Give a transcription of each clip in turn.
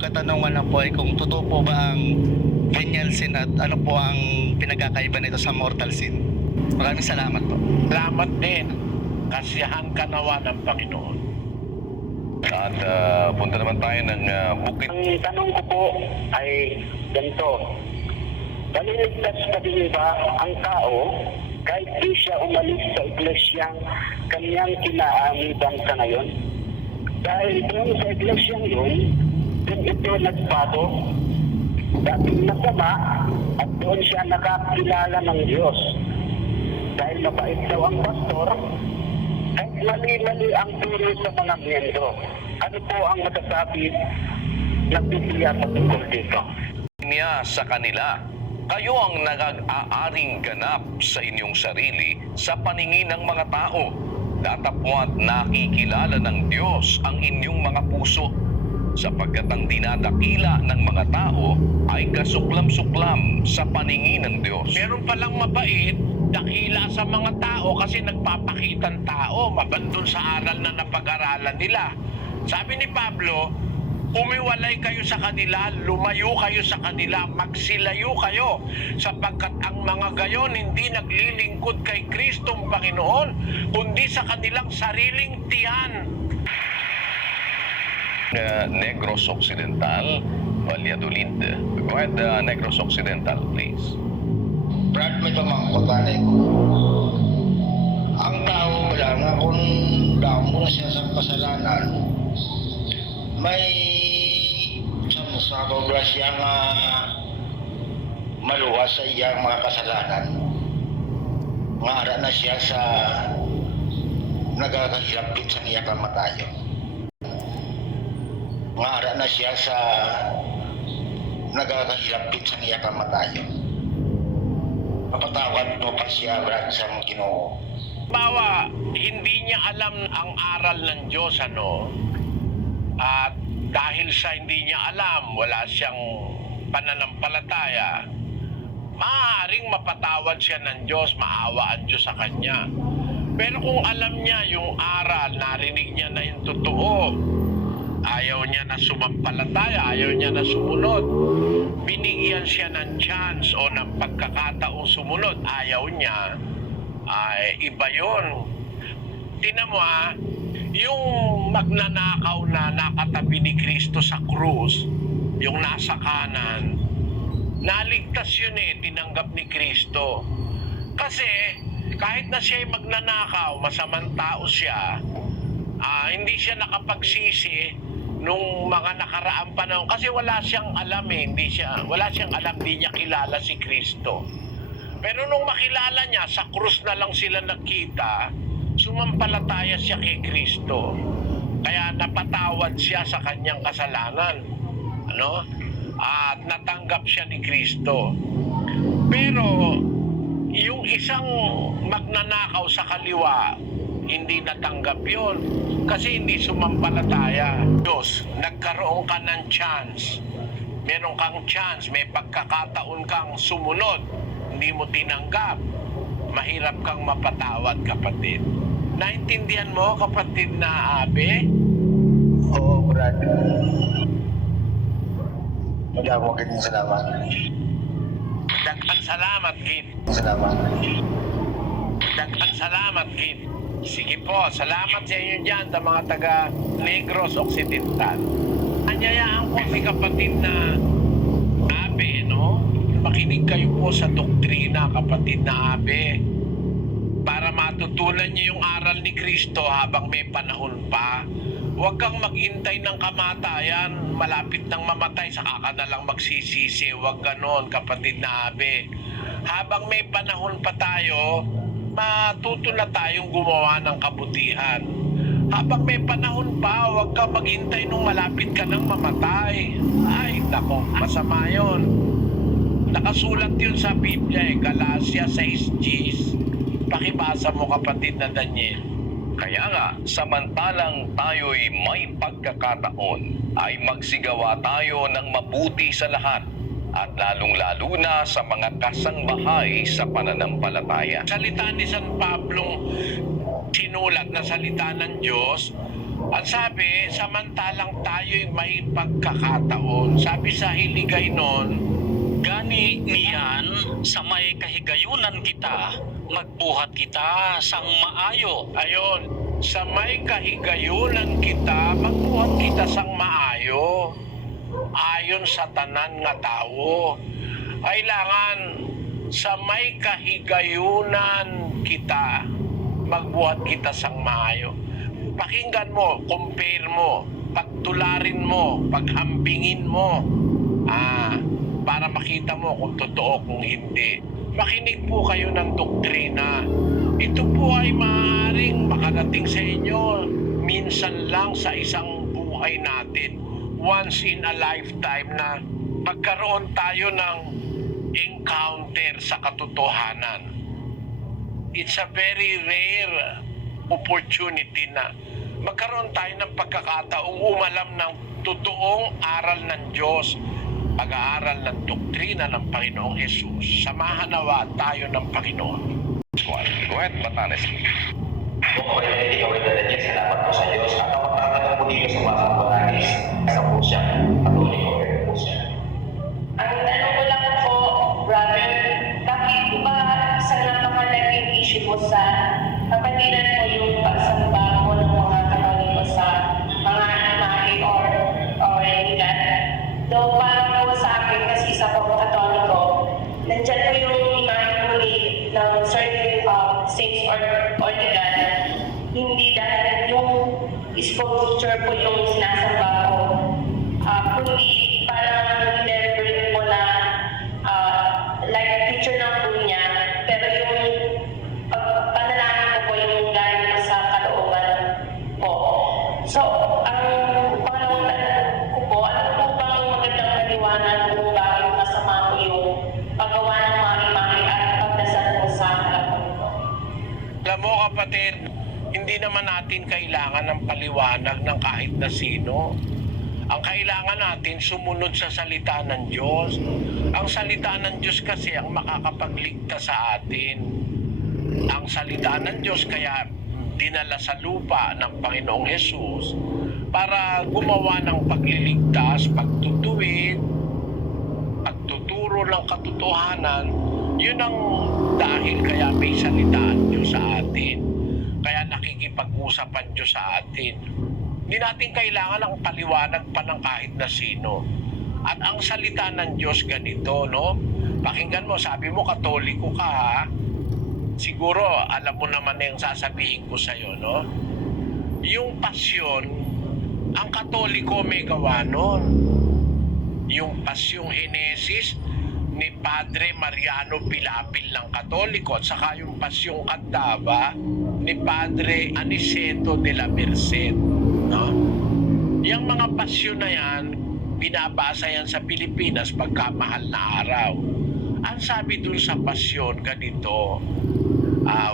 katanungan lang po ay kung totoo po ba ang venial sin at ano po ang pinagkakaiba nito sa mortal sin. Maraming salamat po. Salamat din. Kasiyahan ka nawa ng Panginoon. At punta naman tayo ng bukid. Ang tanong ko po ay ganito. Maliligtas pa din ba ang tao kahit di siya umalis sa iglesyang kanyang kinaamiban sa ngayon? Dahil doon sa iglesyang yun, doon ito nagbago, dating masama, at doon siya nakakilala ng Diyos. Dahil mabait daw ang pastor, kahit mali-mali ang turo sa mga miyembro. Ano po ang masasabi ng Biblia patungkol dito? Niya sa kanila, kayo ang nag-aaring ganap sa inyong sarili sa paningin ng mga tao. Datapwat nakikilala ng Diyos ang inyong mga puso, sapagkat ang dinadakila ng mga tao ay kasuklam-suklam sa paningin ng Diyos. Meron palang mabait, dakila sa mga tao kasi nagpapakitang tao, mabandon sa aral na napag-aralan nila. Sabi ni Pablo, umiwalay kayo sa kanila, lumayo kayo sa kanila, magsilayo kayo, sapagkat ang mga gayon hindi naglilingkod kay Kristong Panginoon, kundi sa kanilang sariling tiyan. Negros Occidental, Valladolid. Go ahead, Negros Occidental, please. Brad, may pamangkutanay ko. Ang tao wala nga kung daw muna siya sa kasalanan, may sa sobra siyang maluwas sa iyang mga kasalanan. Ngara na siya sa nagkakahilapit sa iyang kamatayon. Ngara na siya sa nagkakahilapit sa iyang kamatayon. Papatawad mo pa siya, Brad, sa mga Ginoo. Bawa, hindi niya alam ang aral ng Diyos, ano? At dahil sa hindi niya alam, wala siyang pananampalataya, maaaring mapatawad siya ng Diyos, maawa ang Diyos sa kanya. Pero kung alam niya yung aral, narinig niya na yung totoo, ayaw niya na sumampalataya, ayaw niya na sumunod, binigyan siya ng chance o ng pagkakataong sumunod, ayaw niya, ay iba yun. Tingnan mo yung magnanakaw na nakatabi ni Kristo sa krus, yung nasa kanan, naligtas yun tinanggap ni Kristo. Kasi kahit na siya magnanakaw, masamang tao siya, hindi siya nakapagsisi nung mga nakaraang panahon kasi wala siyang alam wala siyang alam, di niya kilala si Kristo. Pero nung makilala niya, sa krus na lang sila nakita, sumampalataya siya kay Kristo. Kaya napatawad siya sa kanyang kasalanan. Ano? At natanggap siya ni Kristo. Pero yung isang magnanakaw sa kaliwa, hindi natanggap yun kasi hindi sumampalataya. Diyos, nagkaroon ka ng chance. Meron kang chance, may pagkakataon kang sumunod. Hindi mo tinanggap. Mahirap kang mapatawad, kapatid. Naintindihan mo, kapatid na Abe? Oo, Brad. Magkakawagin salamat. Daghang salamat, Kid. Salamat. Daghang salamat, Kid. Sige po, salamat sa inyo dyan sa mga taga Negros Occidental. Anyayaan ko si kapatid na Abe, no? Makinig kayo po sa doktrina, kapatid na Abe, para matutunan niyo yung aral ni Kristo habang may panahon pa. Huwag kang maghintay ng kamatayan, malapit nang mamatay, saka ka na lang magsisisi. Huwag ganon, kapatid na Abe. Habang may panahon pa tayo, matuto na tayong gumawa ng kabutihan. Habang may panahon pa, huwag kang maghintay nung malapit ka nang mamatay. Ay, nako, masama yun. Nakasulat yun sa Biblia, Galacia 6:10. Pakibasa mo, kapatid na Daniel. Kaya nga, samantalang tayo'y may pagkakataon, ay magsigawa tayo ng mabuti sa lahat, at lalong-lalo na sa mga kasangbahay sa pananampalataya. Salita ni San Pablong sinulat na salita ng Diyos, Ang sabi, samantalang tayo'y may pagkakataon. Sabi sa Hiligay nun, Gani niyan sa may kahigayunan kita, magbuhat kita sang maayo. ayon, sa may kahigayunan kita, magbuhat kita sang maayo. Ayon sa tanan nga tao. Kailangan sa may kahigayunan kita, magbuhat kita sang maayo. Pakinggan mo, compare mo, pagtularin mo, paghambingin mo. Para makita mo kung totoo kung hindi. Makinig po kayo ng doktrina. Ito po ay maaaring makarating sa inyo minsan lang sa isang buhay natin. Once in a lifetime na magkaroon tayo ng encounter sa katotohanan. It's a very rare opportunity na magkaroon tayo ng pagkakataong umalam ng totoong aral ng Diyos, pag-aaral ng doktrina ng Panginoong Jesus. Samahan nawa tayo ng Panginoon. Go ahead, Batanes. Kung hindi kami talaga, salamat po sa Diyos. At ako tatanong po dito sa mga Batanes, sa po siya, patuloy ko rin po siya. Ang tanong ko lang po, brother, bakit po ba sa napakalaging issue mo sa kapatiran mo yung pagsamba mo ng mga Katoliko sa mga imahe or religan? Though parang po sa akin, kasi isa po Katoliko, nandyan po yung imahe po ng certain saints or religan, hindi dahil yung sculpture po yung sinasamba ko, kundi parang remembering mo na like picture ng po niya, pero yung panalangin ko po yung galing ko sa kalooban po. So, ang pangalawang tanong ko po, ano po bang magandang paliwanag kung bakit masama po yung paggawa ng mga imahe at pagdasal po sa harapan ko? Alam mo kapatid, hindi naman natin kailangan ng paliwanag ng kahit na sino. Ang kailangan natin sumunod sa salita ng Diyos. Ang salita ng Diyos kasi ang makakapagligtas sa atin. Ang salita ng Diyos kaya dinala sa lupa ng Panginoong Jesus para gumawa ng pagliligtas, pagtutuwid, pagtuturo ng katotohanan. Yun ang dahil kaya may salita ang Diyos sa atin. Kaya nakikipag-usap ang Diyos sa atin. Hindi natin kailangan ng paliwanag pa ng kahit na sino. At ang salita ng Diyos ganito, no? Pakinggan mo, sabi mo, Katoliko ka, ha? Siguro, alam mo naman yung sasabihin ko sa'yo, no? Yung pasyon, ang Katoliko may gawa nun. Yung pasyong Henesis ni Padre Mariano Pilapil ng Katoliko at saka yung pasyong Candaba ni Padre Aniceto de la Merced, no? Yung mga pasyon na yan, binabasa yan sa Pilipinas pagka mahal na araw. Ang sabi dun sa pasyon, ganito,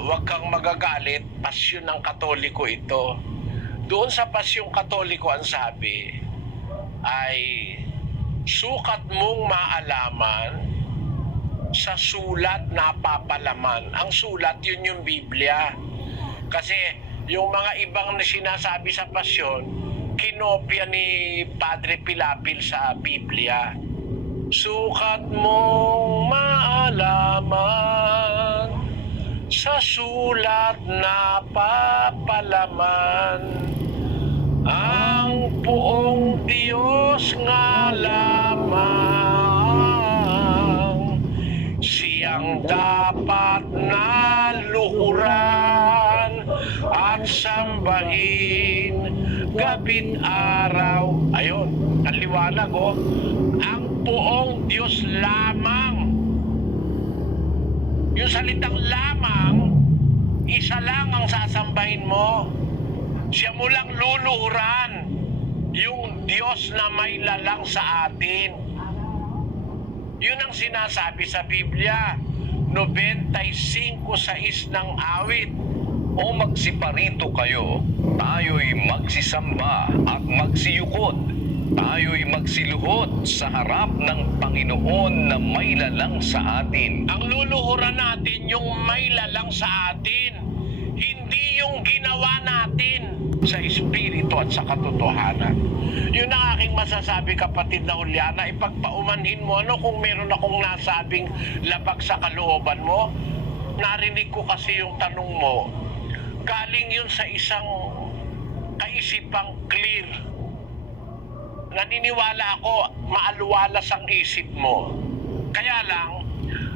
huwag kang magagalit, pasyon ng Katoliko ito. Doon sa pasyong Katoliko, ang sabi ay sukat mong maalaman sa sulat na papalaman. Ang sulat, yun yung Biblia. Kasi yung mga ibang na sinasabi sa pasyon, kinopya ni Padre Pilapil sa Biblia. Sukat mong maalaman sa sulat na papalaman, ang buong Diyos nga lamang, siyang dapat na luhuran at sambahin gabit araw. Ayun, ang liwanag, oh. Ang buong Diyos lamang. Yung salitang lamang, isa lang ang sasambahin mo. Siya mo lang luluhuran, yung Diyos na may lalang sa atin. Yun ang sinasabi sa Biblia, 95:6 ng awit. O magsiparito kayo, tayo'y magsisamba at magsiyukod. Tayo'y magsiluhod sa harap ng Panginoon na may lalang sa atin. Ang luluhuran natin yung may lalang sa atin. Hindi yung ginawa natin sa espiritu at sa katotohanan. Yun ang aking masasabi, kapatid na Juliana. Ipagpaumanhin mo kung meron akong nasabing labag sa kalooban mo. Narinig ko kasi yung tanong mo. Galing yun sa isang kaisipang clear. Naniniwala ako, maaluwalas ang isip mo. Kaya lang,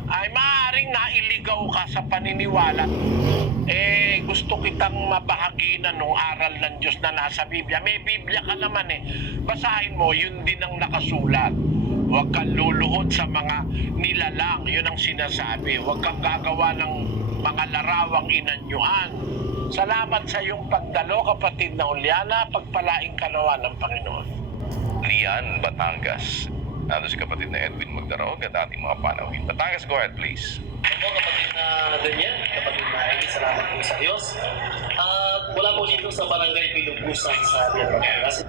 ay maaaring nailigaw ka sa paniniwala. Gusto kitang mabahaginan ng aral ng Diyos na nasa Biblia. May Biblia ka naman Basahin mo, yun din ang nakasulat. Huwag kang luluhod sa mga nilalang. Yun ang sinasabi. Huwag kang gagawa ng mga larawang inanyuan. Salamat sa iyong pagdalo, kapatid na Juliana. Pagpalaing ka nawa ng Panginoon. Lian, Batangas. Nandun si kapatid na Edwin Magdarog at ating mga panawin. Batangas, go ahead please. Opo, kapatid na Daniel, kapatid na Eli, salamat po sa Diyos. Wala po dito sa barangay Pilupusan sa Lian, Batangas.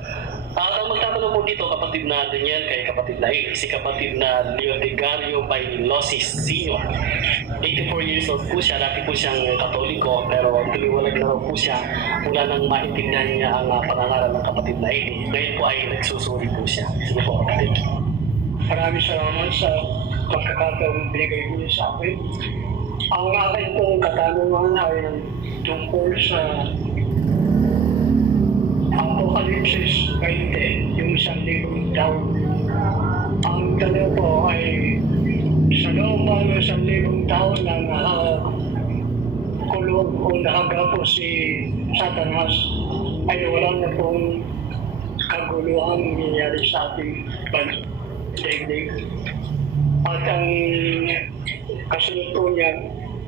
Ang magtatanong po dito, kapatid na Daniel, kay kapatid na Eli, si kapatid na Leodegario Bailosis Sr. 84 years old po siya, dati po siyang Katoliko, pero tumiwalag na raw po siya mula nang maintindihan niya ang pangangaral ng kapatid na Eli. Ngayon po ay nagsusuri po siya. Sige po, kapatid. Maraming salamat sa pagkakataong binigay niyo sa akin. Ang akin pong katanungan ay tungkol sa Apocalypse 20, yung 1,000 taon. Ang tanong ko ay sa loob ng 1,000 taon na nakakulong o nakagapo si Satanas ay wala na pong kaguluhan nangyayari sa ating daigdig. At ang kasunod po niya,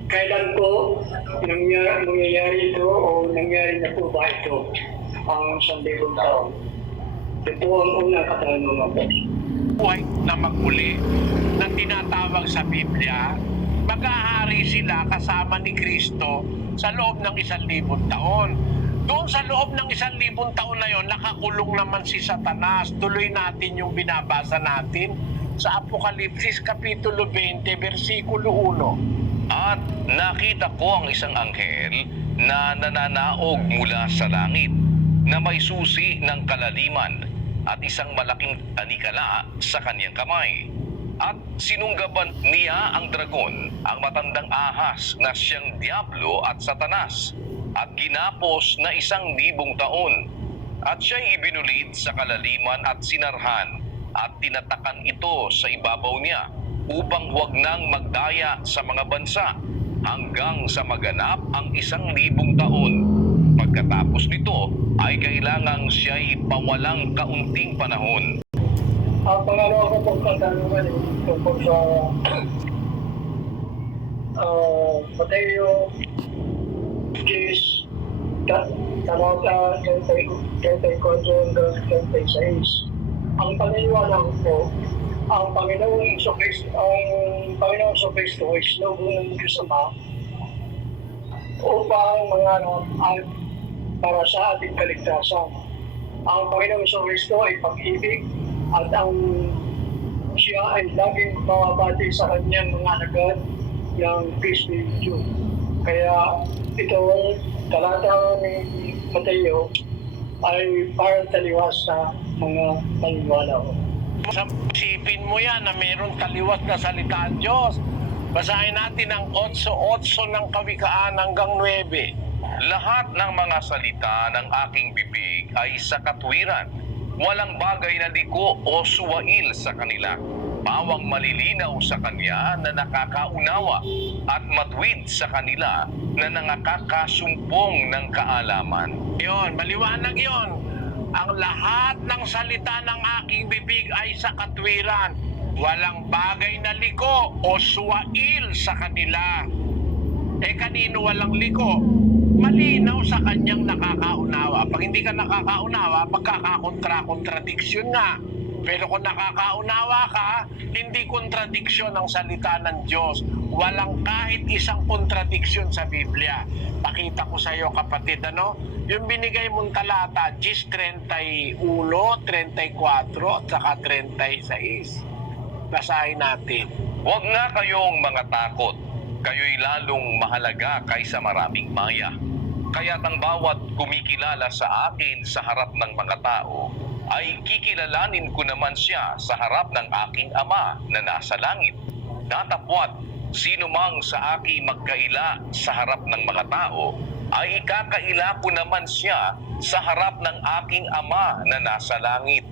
kailan po nangyayari ito o nangyari na po ba ito ang 1,000 taon? Ito ang unang katanungan po. Buhay na magmuli na tinatawag sa Biblia, mag-ahari sila kasama ni Kristo sa loob ng 1,000 taon. Doon sa loob ng 1,000 taon na yon, nakakulong naman si Satanas. Tuloy natin yung binabasa natin sa Apokalipsis Kapitulo 20, versikulo 1. At nakita ko ang isang anghel na nananaog mula sa langit na may susi ng kalaliman at isang malaking tanikala sa kanyang kamay. At sinunggaban niya ang dragon, ang matandang ahas na siyang Diablo at Satanas, at ginapos na 1,000 taon. At siya'y ibinulid sa kalaliman at sinarhan at tinatakan ito sa ibabaw niya upang huwag nang magdaya sa mga bansa hanggang sa maganap ang 1,000 taon. Pagkatapos nito ay kailangang siya'y pawalang kaunting panahon. Ang pangalawa ko pong katanungan ay tungkol sa Mateo 10, talata 34 hanggang 36. Ang paniniwala ko po, ang Panginoong Jesucristo ay sinugo ng Diyos Ama upang para sa ating kaligtasan. Ang Panginoong Jesucristo ay pag-ibig at siya ay laging mababati sa kanyang mga alagad ng peace with you. Kaya itong talata ni Mateo ay parang taliwas sa mga paniniwala ko. Isipin mo yan na mayroong taliwas na salita ang Diyos. Basahin natin ang 8:8 ng Kawikaan hanggang 9. Lahat ng mga salita ng aking bibig ay sa katwiran. Walang bagay na liko o suwail sa kanila. Pawang malilinaw sa kanya na nakakaunawa at matwid sa kanila na nakakasumpong ng kaalaman. Yon, maliwanag yon. Ang lahat ng salita ng aking bibig ay sa katwiran. Walang bagay na liko o suwail sa kanila. Kanino walang liko? Malinaw sa kanyang nakakaunawa. Pag hindi ka nakakaunawa, magkakakontradiksyon nga. Pero kung nakakaunawa ka, hindi kontradiksyon ang salita ng Diyos. Walang kahit isang kontradiksyon sa Biblia. Pakita ko sa iyo, kapatid, yung binigay mong talata, 10:31, 34, at saka 36. Basahin natin. Huwag nga kayong mga takot. Kayo'y lalong mahalaga kaysa maraming maya. Kaya't ang bawat kumikilala sa akin sa harap ng mga tao, ay kikilalanin ko naman siya sa harap ng aking Ama na nasa langit. Datapwat, sino mang sa aking magkaila sa harap ng mga tao, ay ikakaila ko naman siya sa harap ng aking Ama na nasa langit.